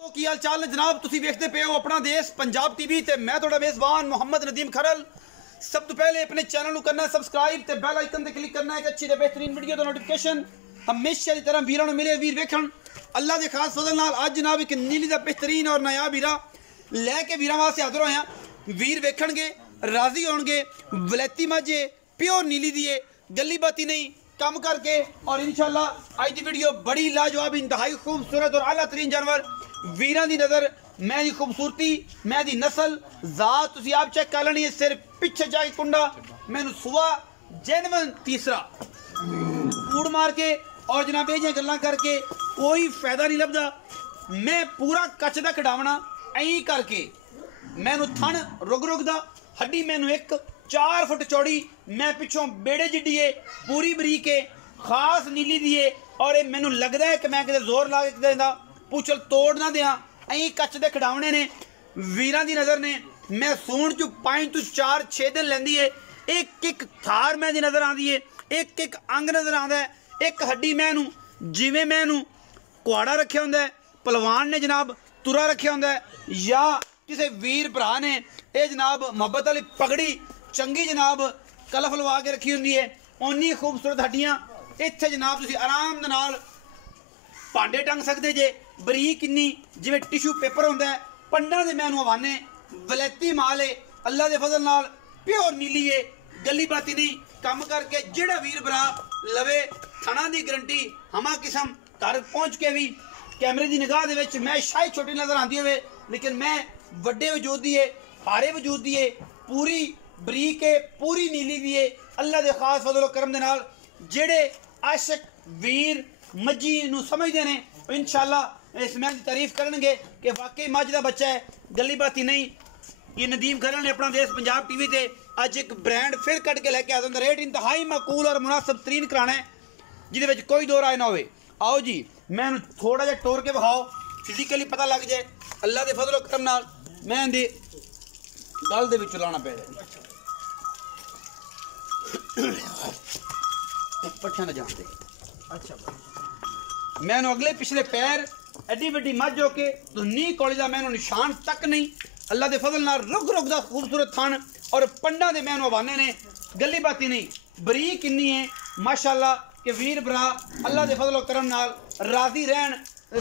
तो की हाल चाल है जनाब, तुसी देखते पे हो अपना देश पंजाब टीवी ते मैं थोड़ा मेजबान मोहम्मद नदीम खरल। सब तो पहले अपने चैनल को करना है सब्सक्राइब ते बेल आइकन ते क्लिक करना है कि अच्छी ते बेहतरीन वीडियो दा नोटिफिकेशन हमेशा की तरह वीरों मिले। वीर वेखण अल्लाह के खास फजल नाल अज जनाब एक नीली का बेहतरीन और नया वीरा लैके वीर वास्ते हाजिर होया। वीर वेखणगे राजी होणगे, वलैती माझे प्योर नीली दी गली बाती नहीं कम करके, और इंशाल्लाह आज की वीडियो बड़ी लाजवाब इंतहाई खूबसूरत और आला तरीन जानवर वीरां दी नज़र मैं दी खूबसूरती मैं दी नस्ल जात तुसी आप चेक कर लेनी है। सिर पिछे जाके कुंडा मैनू सुआ जेनवन तीसरा कूड़ मार के और जनाब ये गल्लां करके कोई फायदा नहीं लभदा। मैं पूरा कच दा कढ़ावना ऐं करके मैनू थन रुग रुगदा हड्डी मैनू एक 4 फुट चौड़ी मैं पिछों बेड़े जिड्डी है पूरी बरीक है खास नीली दी है। और ये मैनू लगता है कि मैं किते जोर ला के देंदा पूछल तोड़ ना दियाँ ऐं कच दे खिडावने ने वीरां दी नज़र ने। मैं सूण चू 5 तो 4 6 दिन लैंदी है। एक एक थार मैं दी नज़र आती है, एक एक अंग नज़र आता है, एक हड्डी मैनू जिवें मैनू कुआड़ा रखा होंदा है, पहलवान ने जनाब तुरा रखा होंदा है, या किसी वीर भरा ने ये जनाब मुहब्बत वाली पगड़ी चंगी जनाब कलफ लवा के रखी होंदी है। उन्नी खूबसूरत हड्डियां इत्थे जनाब तुसीं आराम दे नाल भांडे टंग सकते जे, बरीक इन्नी जिवें टिशू पेपर होंदा है। पंडा दे मैनू हवाने वलैती माल है अल्लाह के फजल नाल प्योर नीली है गली बाती नहीं कम करके जिहड़ा वीर भरा लवे थणा दी गारंटी हमा किस्म घर पहुँच के भी कैमरे की निगाह दे विच मैं शायद छोटी नज़र आती होवे लेकिन मैं वड्डे वजूद दी है भारे वजूद दी है पूरी बरीक है पूरी नीली दी है अल्लाह के खास फजल करम दे नाल जेड़े आशिक वीर मज्जी नूं समझदे ने इंशाअल्लाह इस मैच की तारीफ करनगे कि वाकई मझ का बच्चा है गली बाती नहीं। ये नदीम खरल ने अपना देश पंजाब टीवी ते अज एक ब्रांड फिर कट के लैके आ रेट इंतहाई माकूल और मुनासिब तरीन कराना है जिहदे कोई दो राय ना हो। आओ जी मैं थोड़ा जिहा टोर के विखाओ फिजिकली पता लग जाए अल्लाह के फजल करम नाल मैं इहदी गल दे विच लाना पै जाए पट्ठियां ना जान दे। अच्छा मैनू अगले पिछले पैर एडी वड्डी मझ हो के धुनी कौली का मैनू निशान तक नहीं अल्लाह के फजल नाल रुग रुग दा खूबसूरत थन और पंडा दे मैनू हवाने ने गली बाती नहीं बरीक इन्नी है माशाअल्लाह के वीर भरा अल्लाह के फजल करम नाल राजी रहन।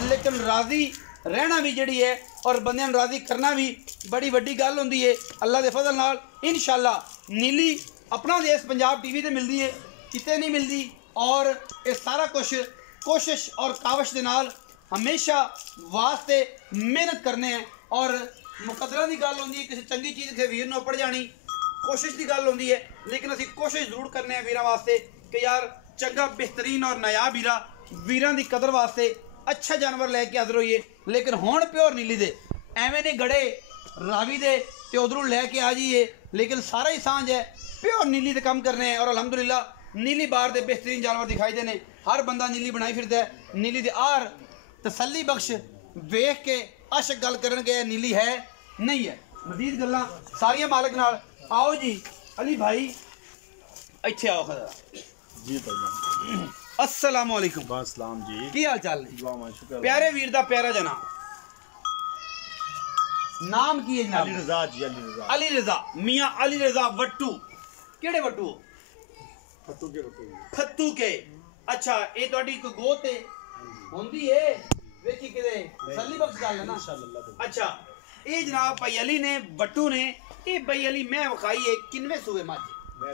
लेकिन राजी रहना भी जड़ी है और बंदियां राजी करना भी बड़ी वड्डी गल होंदी है अल्लाह के फजल नाल। इंशाअल्लाह नीली अपना देश पंजाब टीवी ते मिलती है किते नहीं मिलती और ये सारा कुछ कोशिश और काविश के नाल हमेशा वास्ते मेहनत करने हैं। और मुकदरा की गल होंदी है किसी चंगी चीज़ किसी वीर नूं पड़ जानी कोशिश की गल होंदी है लेकिन असीं कोशिश जरूर करने हैं वीरां वास्ते कि यार चंगा बेहतरीन और नया वीरा वीरां की कदर वास्ते अच्छा जानवर लैके हाज़र होइए। लेकिन हुण प्योर नीली दे एवें नहीं गड़े रावी दे ते उधरों लैके आ जाइए लेकिन सारा ही सांझ है प्योर नीली दे कम करने हैं। और अलहमदुलिल्लाह नीली बार दे बेहतरीन जानवर दिखाई देने हर बंदा नीली बनाई फिरदा है। नीली दे आर तसल्ली बख्श वेख के आशक गल करन गए नीली है नहीं है मजीद गल्लां सारियां मालक नाल। आओ जी अली भाई इत्थे आओ खड़ा जी भाई अस्सलाम वालेकुम। वालेकुम जी की हाल चाल दुआ मा शुक्र प्यारे वीर दा प्यारा जना नाम की है जनाब? अली रजा जी अली रजा अली रजा मियां अली रजा वट्टू केड़े वट्टू खत्तू के। अच्छा ये ਤੁਹਾਡੀ ਕੋਈ ਗੋਤ ਹੈ ਹੁੰਦੀ ਹੈ ਵੇਖੀ ਕਿਤੇ ਤਸੱਲੀ ਬਖਸ਼ ਗੱਲ ਹੈ ਨਾ इंशाअल्लाह। अच्छा ये जनाब भाई अली ने बट्टू ने ये भाई अली मैं विखाई है किनवे सूए मझ? मैं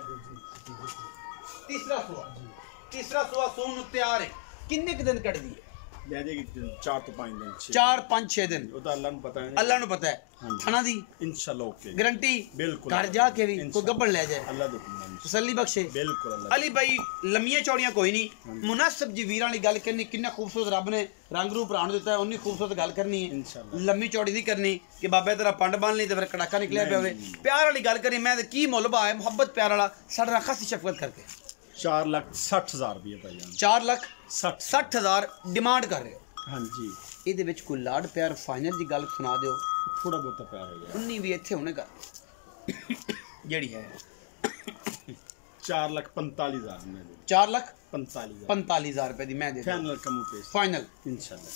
तीसरा सूआ सून तैयार है किन्ने दिन कट दी है? ले जाएगी 4 तो 5 दिन 4 5 6 दिन वो तो अल्लाह को पता है अल्लाह को पता है थाना दी इंशाअल्लाह ओके गारंटी बिल्कुल घर जाके भी कोई गब्बड़ ले जाए अल्लाह दे हुक्म तसल्ली बख्शे बिल्कुल अल्लाह। अली भाई लम्मियां चौड़ियां कोई नहीं मुनासिब जी वीरां वाली गल करनी किन्ना खूबसूरत रब ने रंग रूप राण दिता है उन्नी खूबसूरत गल करनी है इंशाअल्लाह। लम्मी चौड़ी नहीं करनी कि बाबे तेरा पंड बन ली तो फिर कड़ाका निकलिया पे होवे प्यार वाली गल करनी मैं की मुल भा है मुहब्बत प्यार वाला साडा खासी शफकत करके 4,60,000 रुपये भाई 4,60,000 डिमांड कर रहे हो? हाँ जी ਇਹਦੇ ਵਿੱਚ ਕੋਈ ਲਾਡ ਪਿਆਰ ਫਾਈਨਲ ਦੀ ਗੱਲ ਸੁਣਾ ਦਿਓ थोड़ा बहुत प्यार हो गया उन्नी भी ਇੱਥੇ ਹੋਣੇ ਗੱਲ ਜਿਹੜੀ ਹੈ 4,45,000 में 4,45,000 45,000 रुपए दी मैं दे फाइनल कम पे फाइनल इंशाल्लाह।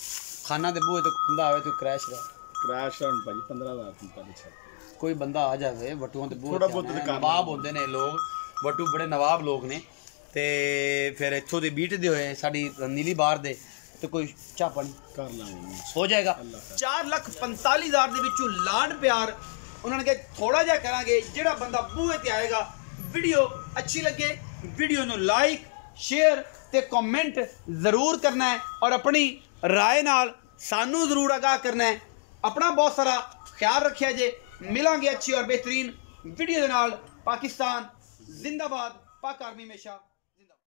ਖਾਨਾ ਦੇ ਬੂਹੇ ਤੇ ਬੰਦਾ ਆਵੇ ਤੇ ਕ੍ਰੈਸ਼ ਦਾ ਕ੍ਰੈਸ਼ ਹੁਣ ਭਾਜੀ 15000 ਤੋਂ ਪਹਿਲੇ ਛੱਡ ਕੋਈ ਬੰਦਾ ਆ ਜਾਵੇ ਵਟੂਆਂ ਤੇ ਬੂਹੇ ਥੋੜਾ ਤੇ ਬਹੁਤ ਆਉਣਾ ਹੈ, ਤੇ ਕਰ ਨਵਾਬ ਹੁੰਦੇ ਨੇ ਲੋਕ ਵਟੂ ਬੜੇ ਨਵਾਬ ਲੋਕ ਨੇ ਤੇ ਫਿਰ ਇੱਥੋਂ ਦੇ ਬੀਟ ਦੇ ਹੋਏ ਸਾਡੀ ਨੀਲੀ ਬਾਰ ਦੇ ਤੇ ਕੋਈ ਚਾਹ ਪਾਣੀ ਕਰ ਲਾਂਗੇ ਹੋ ਜਾਏਗਾ 4,45,000 ਦੇ ਵਿੱਚੋਂ ਲਾਡ ਪਿਆਰ ਉਹਨਾਂ ਨੇ ਕਿਹਾ ਥੋੜਾ ਜਿਹਾ ਕਰਾਂਗੇ ਜਿਹੜਾ ਬੰਦਾ ਬੂਹੇ ਤੇ ਆਏਗਾ ਵੀਡੀਓ ਅੱਛੀ ਲੱਗੇ ਵੀਡੀਓ ਨੂੰ ਲਾਈਕ ਸ਼ੇਅਰ ਤੇ ਕਮੈਂਟ ਜ਼ਰੂਰ ਕਰਨਾ ਹੈ ਔਰ ਆਪਣੀ ਰਾਏ ਨਾਲ ਸਾਨੂੰ ਜ਼ਰੂਰ ਆਗਾਹ ਕਰਨਾ ਹੈ ਆਪਣਾ ਬਹੁਤ ਸਾਰਾ ਖਿਆਲ ਰੱਖਿਆ ਜੇ ਮਿਲਾਂਗੇ ਅੱਛੀ ਔਰ ਬਿਹਤਰੀਨ ਵੀਡੀਓ ਦੇ ਨਾਲ ਪਾਕਿਸਤਾਨ ਜ਼ਿੰਦਾਬਾਦ ਪਾਕ ਆਰਮੀ ਹਮੇਸ਼ਾ